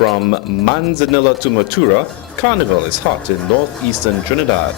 From Manzanilla to Matura, Carnival is hot in northeastern Trinidad.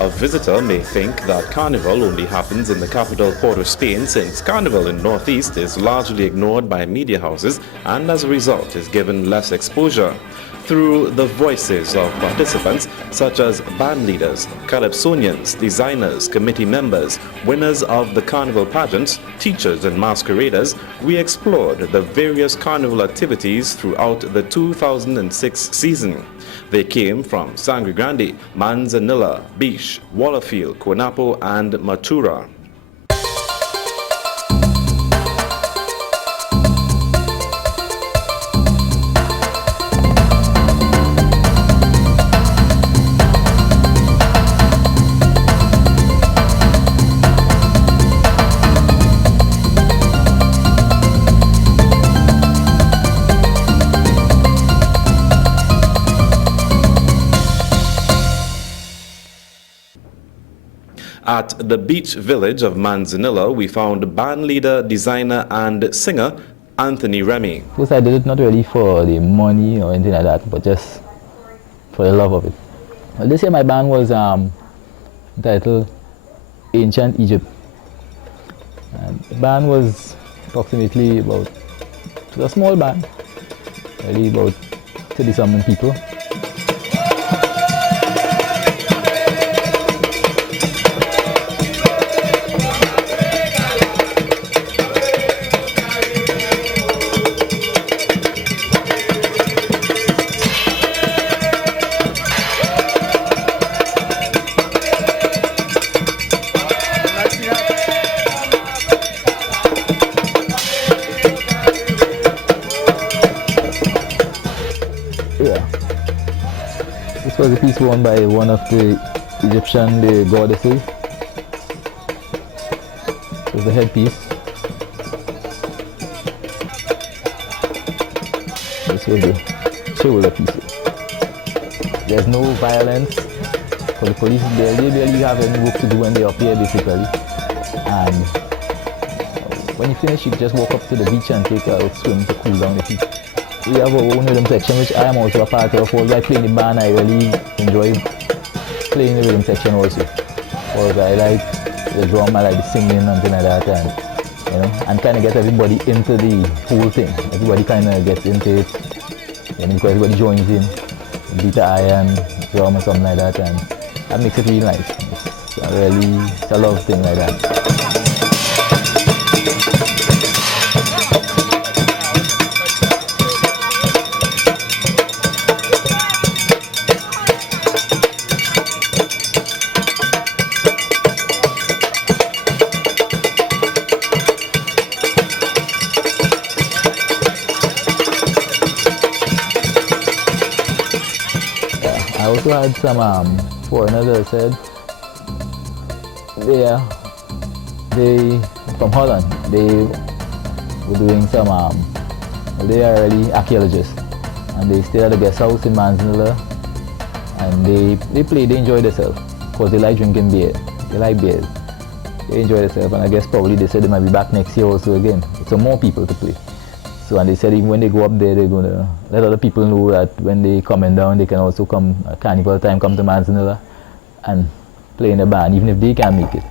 A visitor may think that Carnival only happens in the capital Port of Spain, since Carnival in Northeast is largely ignored by media houses and as a result is given less exposure. Through the voices of participants such as band leaders, calypsonians, designers, committee members, winners of the Carnival pageants, teachers and masqueraders, we explored the various Carnival activities throughout the 2006 season. They came from Sangre Grande, Manzanilla, Beach, Wallerfield, Quinapo and Matura. At the beach village of Manzanilla, we found band leader, designer and singer Anthony Remy. First, I did it not really for the money or anything like that, but just for the love of it. Well, this year my band was entitled Ancient Egypt. And the band was approximately it was a small band, really about 30-something people. This was a piece worn by one of the Egyptian goddesses. This was the headpiece. This was the shoulder piece. There's no violence for the police. They barely have any work to do when they are here, basically. And when you finish, you just walk up to the beach and take a swim to cool down the heat. We have our own rhythm section, which I am also a part of. Although I play in the band, I really enjoy playing the rhythm section also. Because I like the drum, I like the singing and things like that, and kind of get everybody into the whole thing. Everybody kind of gets into it, because everybody joins in, beat the iron, drum or something like that, and that makes it really nice. It's a love thing like that. I also had some foreigners that said they from Holland. They were doing some they are really archaeologists, and they stayed at a guest house in Manzanilla, and they enjoy themselves because they like drinking beer. They like beers. They enjoy themselves, and I guess probably they said they might be back next year also again. So more people to play. So, and they said even when they go up there, they're going to let other people know that when they coming down, they can also come at Carnival time, come to Manzanilla and play in the band, even if they can't make it.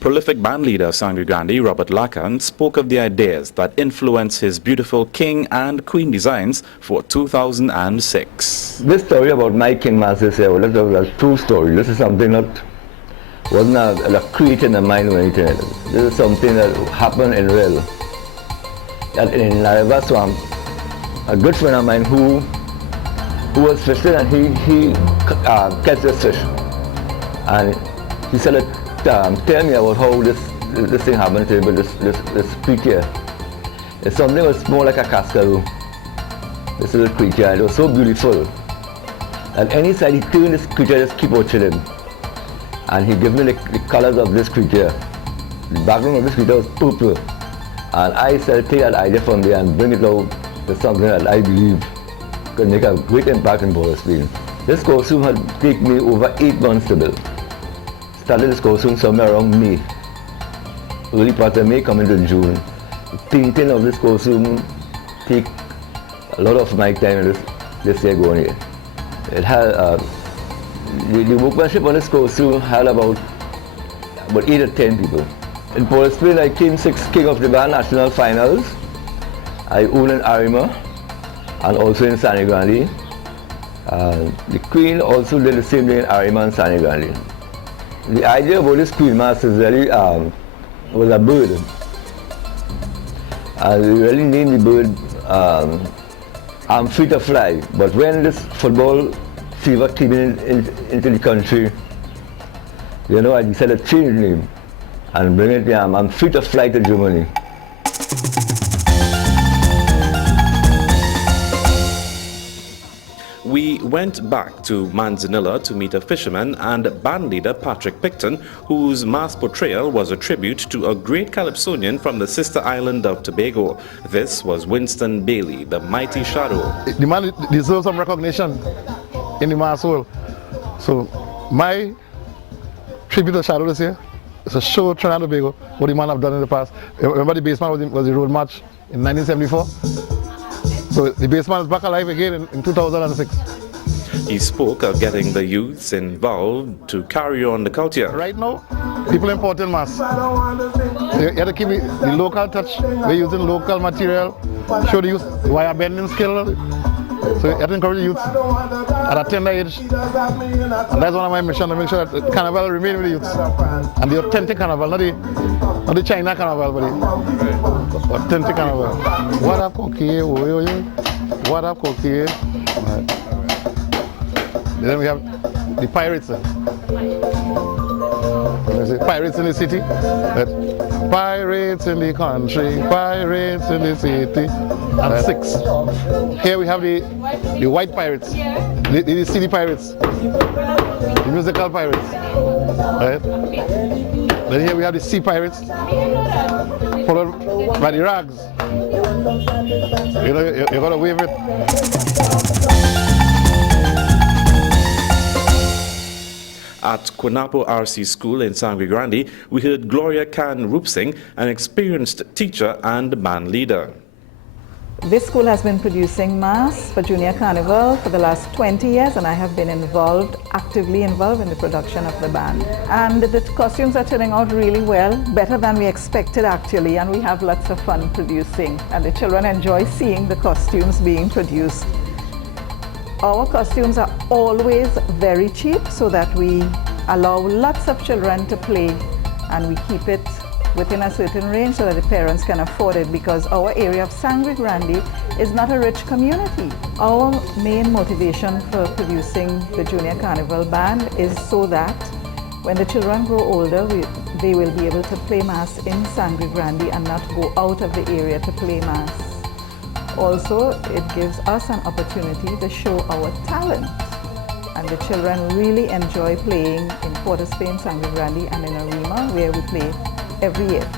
Prolific bandleader of Sangre Grande, Robert Lacan, spoke of the ideas that influenced his beautiful king and queen designs for 2006. This story about my king master, this is a true story. This is something that wasn't a create in the mind or anything. This is something that happened in real. That in Lareva Swamp, a good friend of mine who was fishing, and he catch this fish. And he said, tell me about how this thing happened to him, this creature. It's something that was more like a cascaroo. This little creature, it was so beautiful. At any side he turned this creature, just keep watching him. And he gave me the colors of this creature. The background of this creature was purple. And I said, take that idea from there and bring it out to something that I believe could make a great impact in Port of Spain. This costume had taken me over 8 months to build. started this costume somewhere around May. Early part of May coming to June. Painting of this costume take a lot of my time this year going here. It had the workmanship on this costume had about 8 or 10 people. In Port of Spain, I came 6th king of the band national finals. I won in Arima and also in San Grande. The Queen also did the same thing in Arima and San Grande. The idea about this Queen mask is really was a bird. We really named the bird I'm free to fly. But when this football fever came into the country, you know, I decided to change the name and bring it here. I'm free to fly to Germany. We went back to Manzanilla to meet a fisherman and band leader Patrick Picton, whose mask portrayal was a tribute to a great Calypsonian from the sister island of Tobago. This was Winston Bailey, the mighty shadow. The man deserves some recognition in the mask world. So my tribute to Shadow this year is a show Trinidad and Tobago, what the man have done in the past. Remember the baseman was the road march in 1974? So the baseman is back alive again in 2006. He spoke of getting the youths involved to carry on the culture. Right now, people importing masks. You have to keep the local touch. We're using local material, show the youth wire bending skill. So you have to encourage the youth at a tender age. And that's one of my missions, to make sure that the carnival remain with the youth. And the authentic carnival, not the China carnival, but the authentic carnival. What up, Cookie? What up, Cookie? Then we have the pirates. Pirates in the city. Pirates in the country, pirates in the city. And 6. Here we have the white pirates, the city pirates, the musical pirates. Right? Then here we have the sea pirates, followed by the rags. You know, you're gonna wave it. At Quinapo RC School in Sangre Grande, we heard Gloria Khan Rupsing, an experienced teacher and band leader. This school has been producing masks for Junior Carnival for the last 20 years, and I have been actively involved in the production of the band. And the costumes are turning out really well, better than we expected actually, and we have lots of fun producing. And the children enjoy seeing the costumes being produced. Our costumes are always very cheap so that we allow lots of children to play, and we keep it within a certain range so that the parents can afford it, because our area of Sangre Grande is not a rich community. Our main motivation for producing the Junior Carnival Band is so that when the children grow older, they will be able to play mass in Sangre Grande and not go out of the area to play mass. Also, it gives us an opportunity to show our talent. And the children really enjoy playing in Port of Spain, Sangre Grande, and in Arima, where we play every year.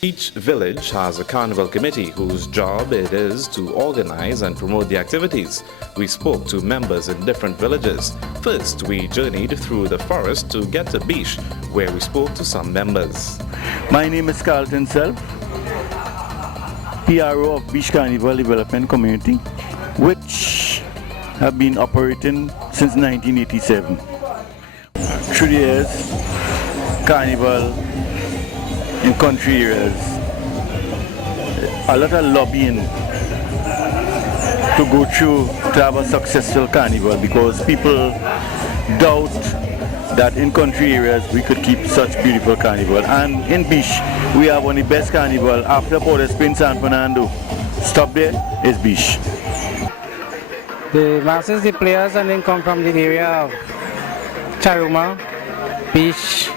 Each village has a carnival committee whose job it is to organize and promote the activities. We spoke to members in different villages. First, we journeyed through the forest to get to Biche, where we spoke to some members. My name is Carlton Self, PRO of Biche Carnival Development Community, which have been operating since 1987. Through the years, Carnival in country areas, a lot of lobbying to go through to have a successful carnival, because people doubt that in country areas we could keep such beautiful carnival. And in Beach, we have one of the best carnival after Port-au-Prince, San Fernando. Stop there is Beach. The masses, the players, and then come from the area of Charuma, Beach,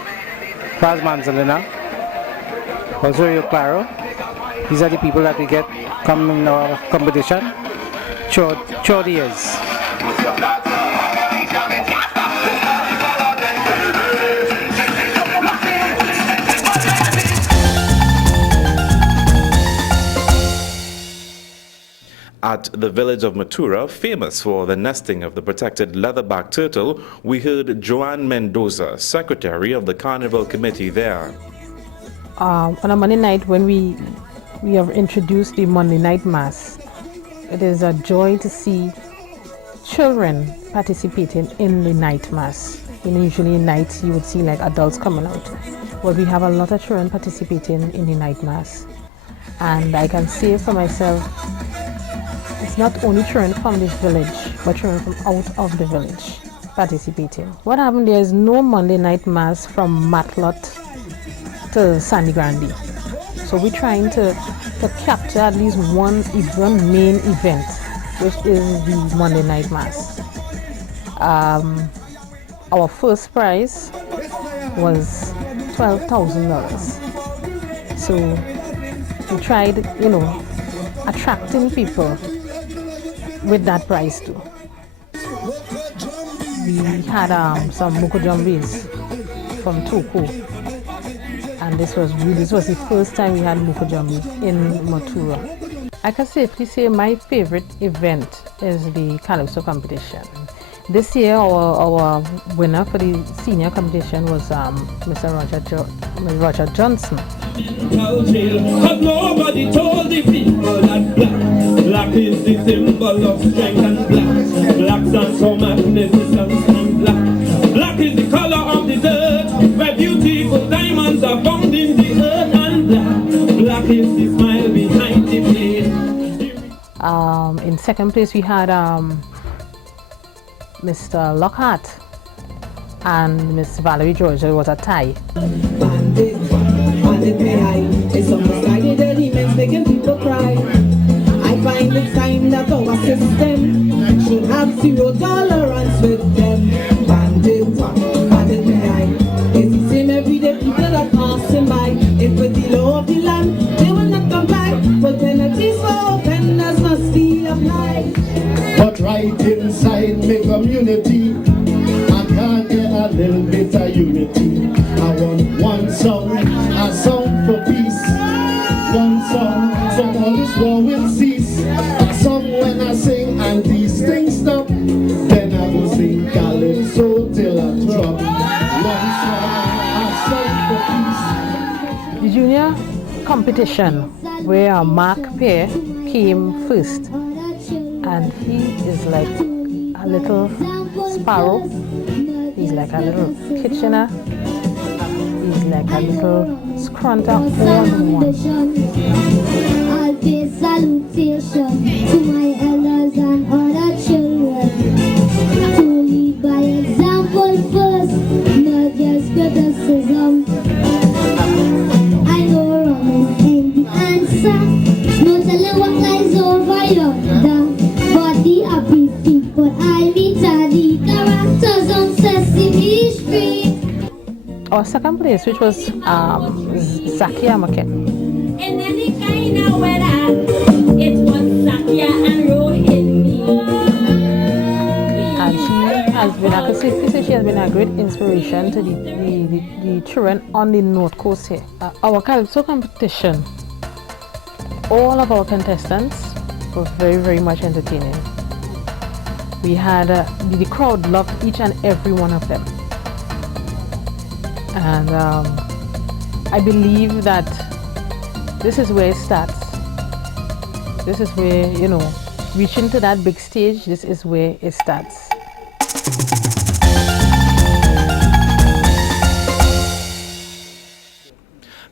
Paz Manzanilla, Osorio Claro. These are the people that we get come in our competition throughout the years. At the village of Matura, famous for the nesting of the protected leatherback turtle, we heard Joanne Mendoza, secretary of the Carnival Committee there. On a Monday night, when we have introduced the Monday night mass, it is a joy to see children participating in the night mass. Usually in nights you would see like adults coming out, but we have a lot of children participating in the night mass. And I can say for myself, it's not only children from this village, but children from out of the village participating. What happened, there is no Monday night mass from Matlot to Sandy Grande. So we're trying to capture at least one main event, which is the Monday night mass. Our first prize was $12,000. So we tried, attracting people with that prize too. We had some Mukojumbis from Toko, and this was the first time we had Mukojumbi in Matura. I can safely say my favorite event is the Calypso competition. This year our winner for the senior competition was Mr. Roger Johnson. Nobody told the people that black is the symbol of strength and black stands for magnificence and black is the color of the dirt where beautiful diamonds are found in the earth, and black is the smile behind the face. In second place we had Mr. Lockhart and Miss Valerie George. It was a tie. It's so misguided elements making people cry. I find it time that our system should have zero tolerance with them. Bandit behind. It's the same everyday people that passing by. If with the law of the land, they will not comply. But penalties for offenders must be applied. But right inside my community, I can't get a little bit of unity. I want one song, a song for peace. One song, so all this war will cease. A song when I sing and these things stop, then I will sing Calypso till I drop. One song, a song for peace. The junior competition where Mark Pear came first, and he is like a little sparrow. He's like a little Kitchener. He's like a little scrunter all in one. I'll pay salutation to my elders and other children. To lead by example first, not just criticism. I know wrong ain't the answer. No telling what lies over yonder. But the happy people I'll meet are the characters on Sesame Street. Our second place, which was Zakia Market. In any kind of weather, it was Zakia and Rohini. And she has been, I can safely say she has been a great inspiration to the children on the North Coast here. Our Calypso competition, all of our contestants were very, very much entertaining. We had, the crowd loved each and every one of them. And I believe that this is where it starts. This is where, reaching to that big stage, this is where it starts.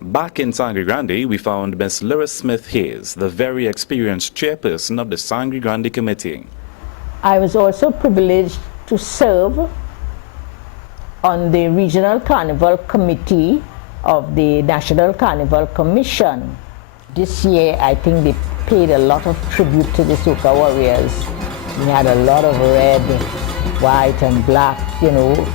Back in Sangre Grande, we found Miss Lyris Smith-Hayes, the very experienced chairperson of the Sangre Grande Committee. I was also privileged to serve on the Regional Carnival Committee of the National Carnival Commission. This year, I think they paid a lot of tribute to the soca warriors. We had a lot of red, white, and black, you know.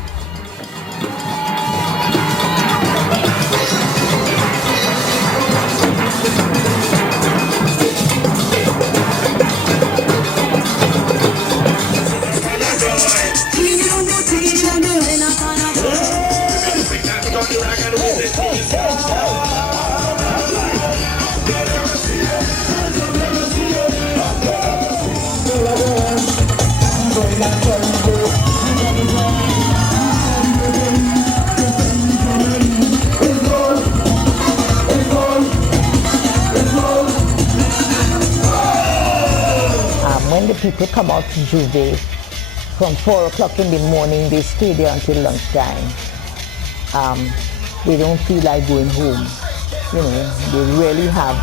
When the people come out to Juve from 4 o'clock in the morning, they stay there until lunchtime. They don't feel like going home. You know, they really have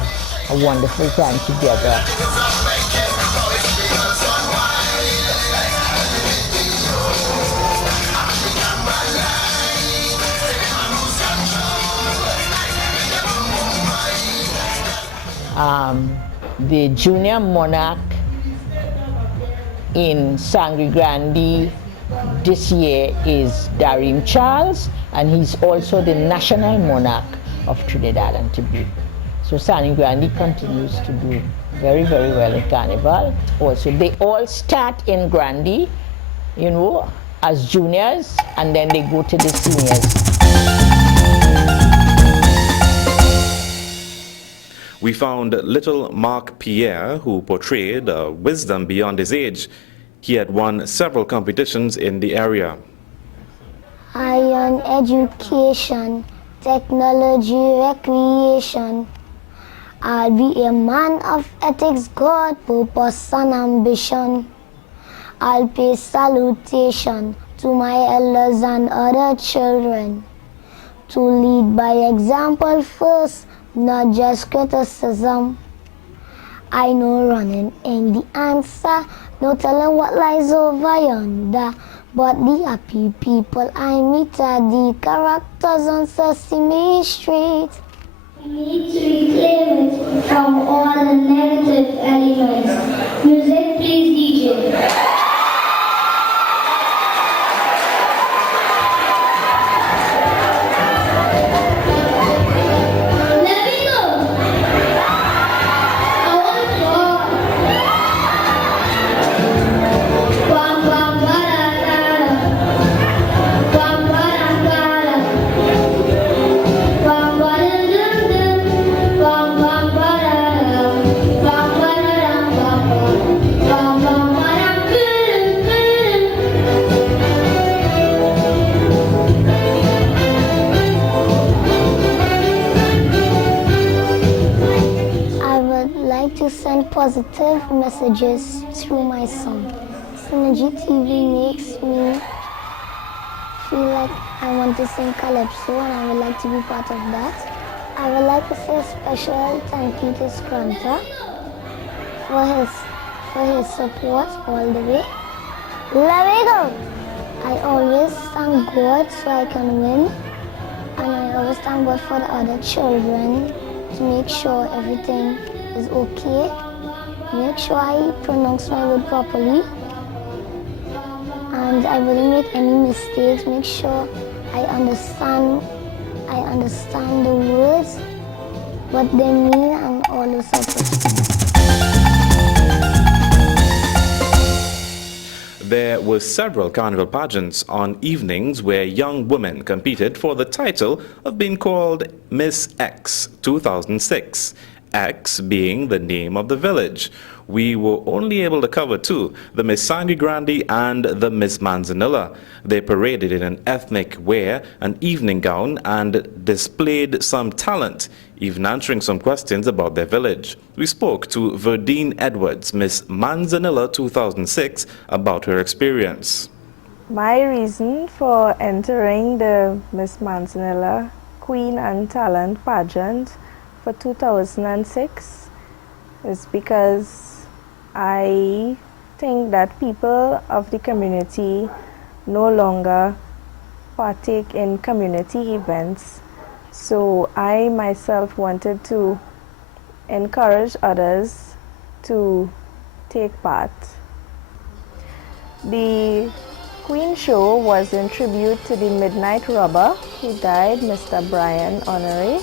a wonderful time together. The junior monarch in Sangre Grande this year is Darim Charles, and he's also the national monarch of Trinidad and Tobago. So Sangre Grande continues to do very, very well in Carnival. Also, they all start in Grande, you know, as juniors, and then they go to the seniors. We found little Mark Pierre, who portrayed wisdom beyond his age. He had won several competitions in the area. Iron education, technology, recreation. I'll be a man of ethics, God, purpose and ambition. I'll pay salutation to my elders and other children. To lead by example first, not just criticism. I know running ain't the answer, no telling what lies over yonder. But the happy people I meet are the characters on Sesame Street. We need to reclaim it from all the negative elements. Music, please, DJ. Positive messages through my song. Synergy TV makes me feel like I want to sing calypso, and I would like to be part of that. I would like to say a special thank you to Scranta for his support all the way. Let me go! I always thank God so I can win, and I always thank God for the other children to make sure everything is okay. Make sure I pronounce my word properly, and I wouldn't make any mistakes. Make sure I understand the words, what they mean, and all those sorts of things. There were several carnival pageants on evenings where young women competed for the title of being called Miss X 2006. X being the name of the village. We were only able to cover two, the Miss Sangre Grande and the Miss Manzanilla. They paraded in an ethnic wear, an evening gown, and displayed some talent, even answering some questions about their village. We spoke to Verdine Edwards, Miss Manzanilla 2006, about her experience. My reason for entering the Miss Manzanilla Queen and Talent pageant for 2006 is because I think that people of the community no longer partake in community events. So I myself wanted to encourage others to take part. The Queen show was in tribute to the Midnight Robber who died, Mr. Brian Honoré.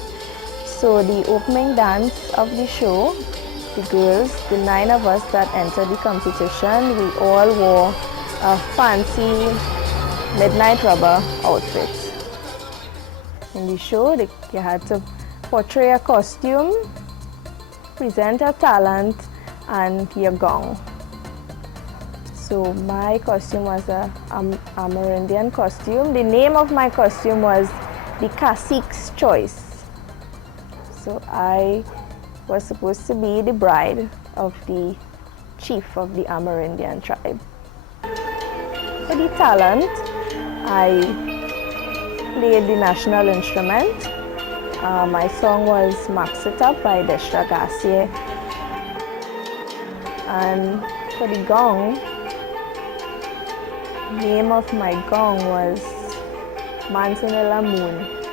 So the opening dance of the show, the girls, the 9 of us that entered the competition, we all wore a fancy Midnight Robber outfit. In the show, you had to portray a costume, present your talent, and your gong. So my costume was a Amerindian costume. The name of my costume was the Cacique's Choice. So I was supposed to be the bride of the chief of the Amerindian tribe. For the talent, I played the national instrument. My song was Max It Up by Destra Garcia. And for the gong, the name of my gong was Manzanilla Moon.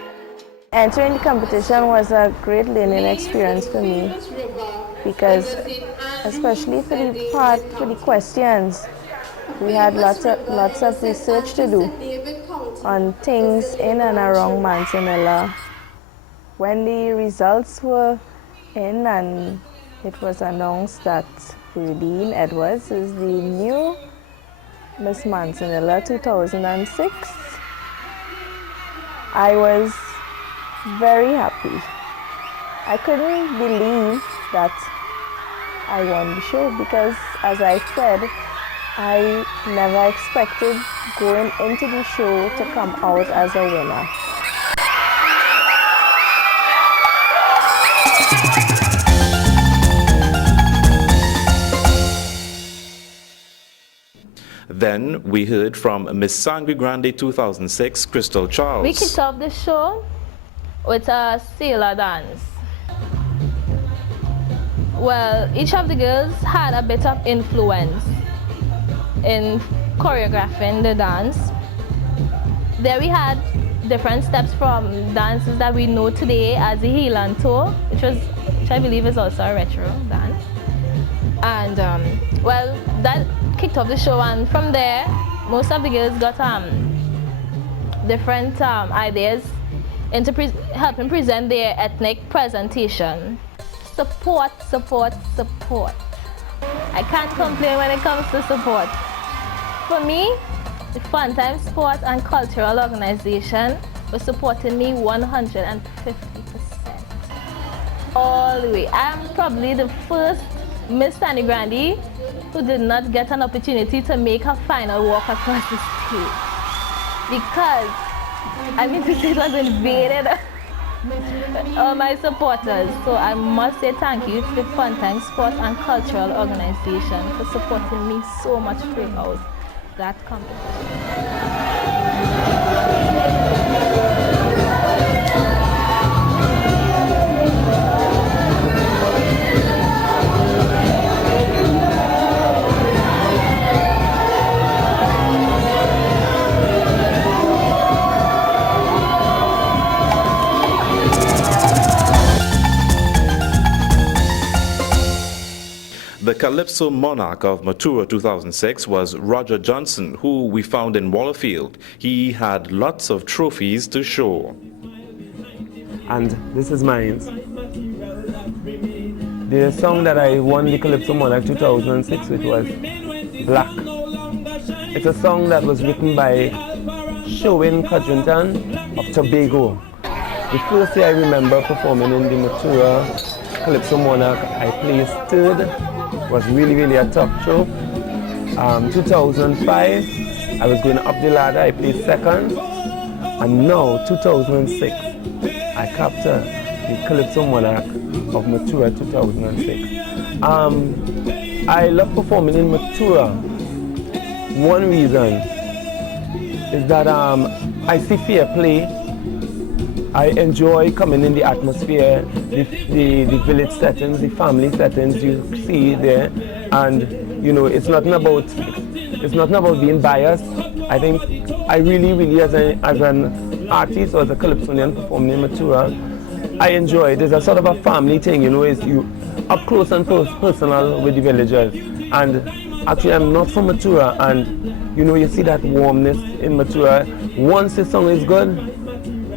Entering the competition was a great learning experience for me because, especially for the questions, we had lots of research to do on things in and around Manzanilla. When the results were in and it was announced that Rudine Edwards is the new Miss Manzanilla 2006, I was very happy. I couldn't believe that I won the show because, as I said, I never expected going into the show to come out as a winner. Then we heard from Miss Sangre Grande 2006, Crystal Charles. We kicked off the show with a sailor dance. Well, each of the girls had a bit of influence in choreographing the dance. There we had different steps from dances that we know today as the heel and toe, which I believe is also a retro dance. And well, that kicked off the show, and from there, most of the girls got different ideas into helping present their ethnic presentation. Support, support, support. I can't complain when it comes to support. For me, the Funtime Sport and Cultural Organization was supporting me 150%. All the way. I'm probably the first Miss Sangre Grande who did not get an opportunity to make her final walk across the stage. Because, I mean to say, it was invaded all my supporters. So I must say thank you to the Funtime Sports and Cultural Organization for supporting me so much throughout that competition. The Calypso monarch of Matura 2006 was Roger Johnson, who we found in Wallerfield. He had lots of trophies to show. And this is mine. The song that I won the Calypso Monarch 2006 with was Black. It's a song that was written by Sherwin Codrington of Tobago. The first year I remember performing in the Matura Calypso Monarch, I placed third. Was really a tough show. 2005, I was going up the ladder, I placed second. And now, 2006, I captured the Calypso Monarch of Matura 2006. I love performing in Matura. One reason is that I see fair play. I enjoy coming in the atmosphere, the village settings, the family settings you see there, and you know it's nothing about being biased. I think I really, as an artist or as a calypsonian performing in Matura, I enjoy it. It's a sort of a family thing, you know, it's you up close and personal with the villagers. And actually, I'm not from Matura, and you know, you see that warmness in Matura. Once the song is good,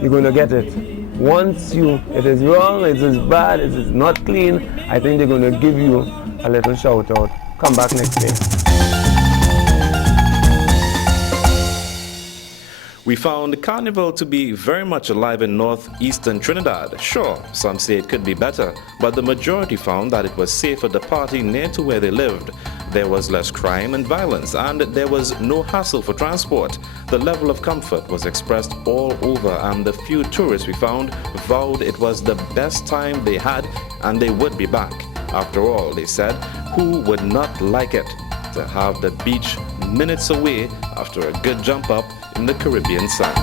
you're going to get it. Once it is wrong, it is bad, it is not clean, I think they're going to give you a little shout out. Come back next day. We found Carnival to be very much alive in northeastern Trinidad. Sure, some say it could be better, but the majority found that it was safer to party near to where they lived. There was less crime and violence, and there was no hassle for transport. The level of comfort was expressed all over, and the few tourists we found vowed it was the best time they had and they would be back. After all, they said, who would not like it to have the beach minutes away after a good jump up in the Caribbean sun?